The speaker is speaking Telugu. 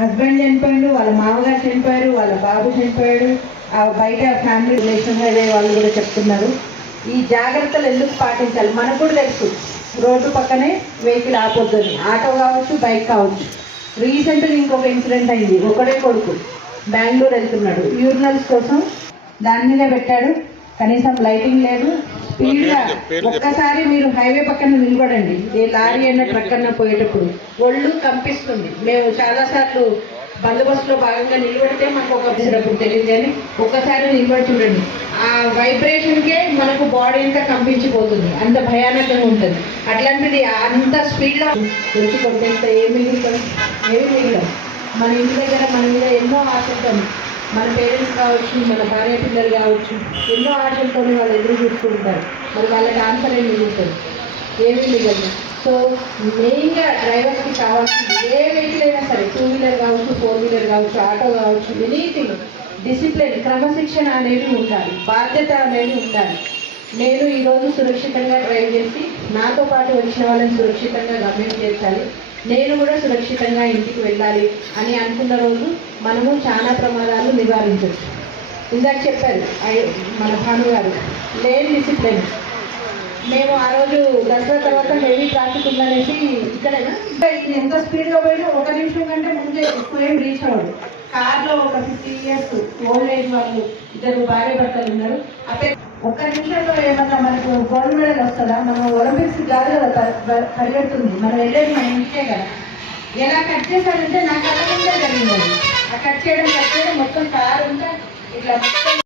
హస్బెండ్ చనిపోయాడు, వాళ్ళ మామగారు చనిపోయారు, వాళ్ళ బాబు చనిపోయాడు. బయట ఫ్యామిలీ రిలేషన్ హైవే వాళ్ళు కూడా చెప్తున్నారు. ఈ జాగ్రత్తలు ఎందుకు పాటించాలి? మనకు కూడా తెలుసు రోడ్డు పక్కనే వెహికల్ ఆపొద్దని, ఆటో కావచ్చు, బైక్ కావచ్చు. రీసెంట్గా ఇంకొక ఇన్సిడెంట్ అయింది. ఒకడే కొడుకు బెంగళూరు వెళ్తున్నాడు, యూరినల్స్ కోసం దాని మీద పెట్టాడు. కనీసం లైటింగ్ లేదు. స్పీడ్గా ఒక్కసారి మీరు హైవే పక్కన నిలబడండి, ఏ లారీ అయినా ట్రక్ అన్నా పోయేటప్పుడు ఒళ్ళు కంపిస్తుంది. మేము చాలాసార్లు బందోబస్తులో భాగంగా నిలబడితే మాకు ఒకప్పుడు తెలియదు, కానీ ఒక్కసారి నిలబడి చూడండి, ఆ వైబ్రేషన్కే మనకు బాడీ అంతా కంపించిపోతుంది, అంత భయానకంగా ఉంటుంది. అట్లాంటిది అంత స్పీడ్లో వచ్చి కొట్టేస్తే ఏమి మిగులుతుంది? ఏమి మిగలదు. మన ఇంటి దగ్గర మన మీద ఎన్నో ఆశిస్తాము. మన పేరెంట్స్ కావచ్చు, మన భార్య పిల్లలు కావచ్చు, ఎన్నో ఆశలతో వాళ్ళు ఎదురు చూసుకుంటారు. మరి వాళ్ళకి ఆన్సర్ ఏమి మిగులుతుంది? ఏమీ మిగలదు. సో మెయిన్గా డ్రైవర్స్కి కావాల్సింది ఏ వెహికల్ అయినా సరే, 2 వీలర్ కావచ్చు, 4 వీలర్ కావచ్చు, ఆటో కావచ్చు, ఎనీథింగ్, డిసిప్లిన్, క్రమశిక్షణ అనేది ఉండాలి, బాధ్యత అనేది ఉండాలి. నేను ఈరోజు సురక్షితంగా డ్రైవ్ చేసి నాతో పాటు వచ్చిన వాళ్ళని సురక్షితంగా గమ్యం చేర్చాలి, నేను కూడా సురక్షితంగా ఇంటికి వెళ్ళాలి అని అనుకున్న రోజు మనము చాలా ప్రమాదాలు నివారించవచ్చు. ఇందాక చెప్పారు మన భాను గారు, లేని డిసిప్లిన్. మేము ఆ రోజు దసరా తర్వాత హెవీ ట్రాఫిక్ ఉందనేసి ఇక్కడైనా ఎంత స్పీడ్గా పోయినా 1 నిమిషం కంటే ముందే ఎక్కువ ఏం రీచ్ అవ్వదు. కార్లో ఒక 50 ఇయర్స్ ఓల్డ్ ఏజ్ వాళ్ళు 2 భార్య భర్తలు ఉన్నారు. అదే 1 నిమిషంలో ఏమన్నా మనకు గోల్డ్ మెడల్ వస్తుందా? మనం ఒలింపిక్స్ కాదు కదా పరిగెడుతుంది, మనం వెళ్ళేది మన ఇంటికే కదా. ఎలా కట్ చేశాడంటే నాకు అలా జరిగింది. ఆ కట్ చేయడం మొత్తం కారు ఉంటే ఇట్లా మొత్తం